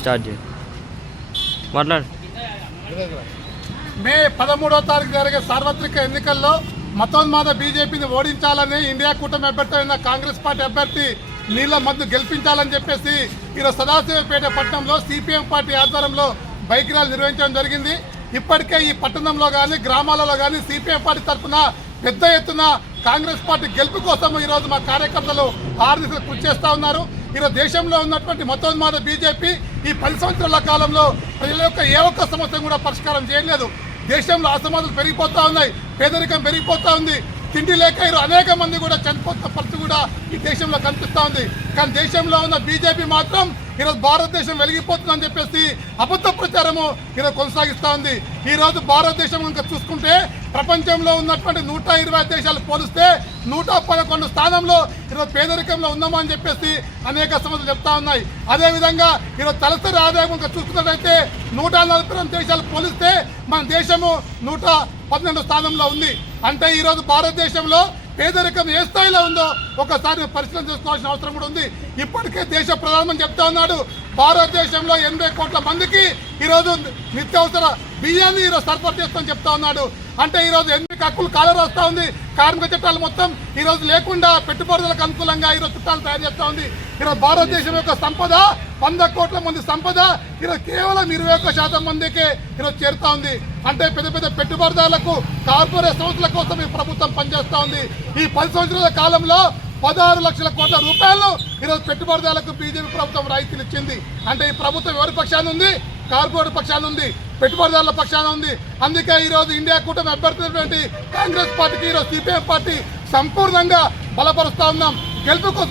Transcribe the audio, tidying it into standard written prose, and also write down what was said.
Start చేయి మాట్లాడు. మే 13వ తారీఖు జరిగే సార్వత్రిక ఎన్నికల్లో మతోన్మాద బీజేపీని ఓడించాలని ఇండియా కూటమి అభ్యర్థి అయిన కాంగ్రెస్ పార్టీ అభ్యర్థి నీళ్ళ మద్దు గెలిపించాలని చెప్పేసి ఈరోజు సదాశివపేట పట్టణంలో సిపిఎం పార్టీ ఆధ్వర్యంలో బైక్ ర్యాలీ నిర్వహించడం జరిగింది. ఇప్పటికే ఈ పట్టణంలో కానీ గ్రామాలలో కానీ సిపిఎం పార్టీ తరఫున పెద్ద ఎత్తున కాంగ్రెస్ పార్టీ గెలుపు కోసం ఈరోజు మా కార్యకర్తలు ఆర్దిశలు కృషి చేస్తూ ఉన్నారు. ఈరోజు దేశంలో ఉన్నటువంటి మతోన్మాద బీజేపీ ఈ 10 సంవత్సరాల కాలంలో ప్రజల యొక్క ఏ ఒక్క సమస్య కూడా పరిష్కారం చేయలేదు. దేశంలో అసమానతలు పెరిగిపోతూ ఉన్నాయి, పేదరికం పెరిగిపోతూ ఉంది, తిండి లేక అనేక మంది కూడా చనిపోతున్న పరిస్థితి కూడా ఈ దేశంలో కనిపిస్తూ ఉంది. కానీ దేశంలో ఉన్న బీజేపీ మాత్రం ఈరోజు భారతదేశం వెలిగిపోతుందని చెప్పేసి అబద్ధ ప్రచారము ఈరోజు కొనసాగిస్తూ ఉంది. ఈరోజు భారతదేశం కనుక చూసుకుంటే ప్రపంచంలో ఉన్నటువంటి 120 దేశాలు పోలిస్తే 111 స్థానంలో ఈరోజు పేదరికంలో ఉన్నామని చెప్పేసి అనేక సమస్యలు చెప్తా ఉన్నాయి. అదేవిధంగా ఈరోజు తలసరి ఆదాయం కనుక చూసుకున్నట్లయితే 142 దేశాలు పోలిస్తే మన దేశము 112 స్థానంలో ఉంది. అంటే ఈరోజు భారతదేశంలో పేదరికం ఏ స్థాయిలో ఉందో ఒకసారి పరిశీలన చేసుకోవాల్సిన అవసరం కూడా ఉంది. ఇప్పటికే దేశ ప్రధానమంత్రి చెప్తా ఉన్నాడు, భారతదేశంలో 80 కోట్ల మందికి ఈరోజు నిత్యావసర బియ్యాన్ని ఈరోజు సరఫరా చేస్తామని చెప్తా ఉన్నాడు. అంటే ఈరోజు 8 హక్కులు కాలర్ వస్తూ ఉంది. కార్మిక చట్టాలు మొత్తం ఈరోజు లేకుండా పెట్టుబడులకు అనుకూలంగా ఈరోజు చట్టాలు తయారు చేస్తూ ఉంది. ఈరోజు భారతదేశం యొక్క సంపద 100 కోట్ల మంది సంపద ఈరోజు కేవలం 21% మందికే ఈరోజు చేరుతా ఉంది. అంటే పెద్ద పెద్ద పెట్టుబడిదారులకు కార్పొరేట్ సంస్థల కోసం ఈ ప్రభుత్వం పనిచేస్తూ ఉంది. ఈ 10 సంవత్సరాల కాలంలో 16 లక్షల కోట్ల రూపాయలు ఈరోజు పెట్టుబడిదారులకు బీజేపీ ప్రభుత్వం రాయితీలు ఇచ్చింది. అంటే ఈ ప్రభుత్వం ఎవరి పక్షాన ఉంది? కార్పొరేట్ పక్షాన ఉంది, పెట్టుబడిదారుల పక్షాన ఉంది. అందుకే ఈరోజు ఇండియా కూటమి అభ్యర్థి కాంగ్రెస్ పార్టీకి ఈరోజు సిపిఎం పార్టీ సంపూర్ణంగా బలపరుస్తా ఉన్నాం. గెలుపు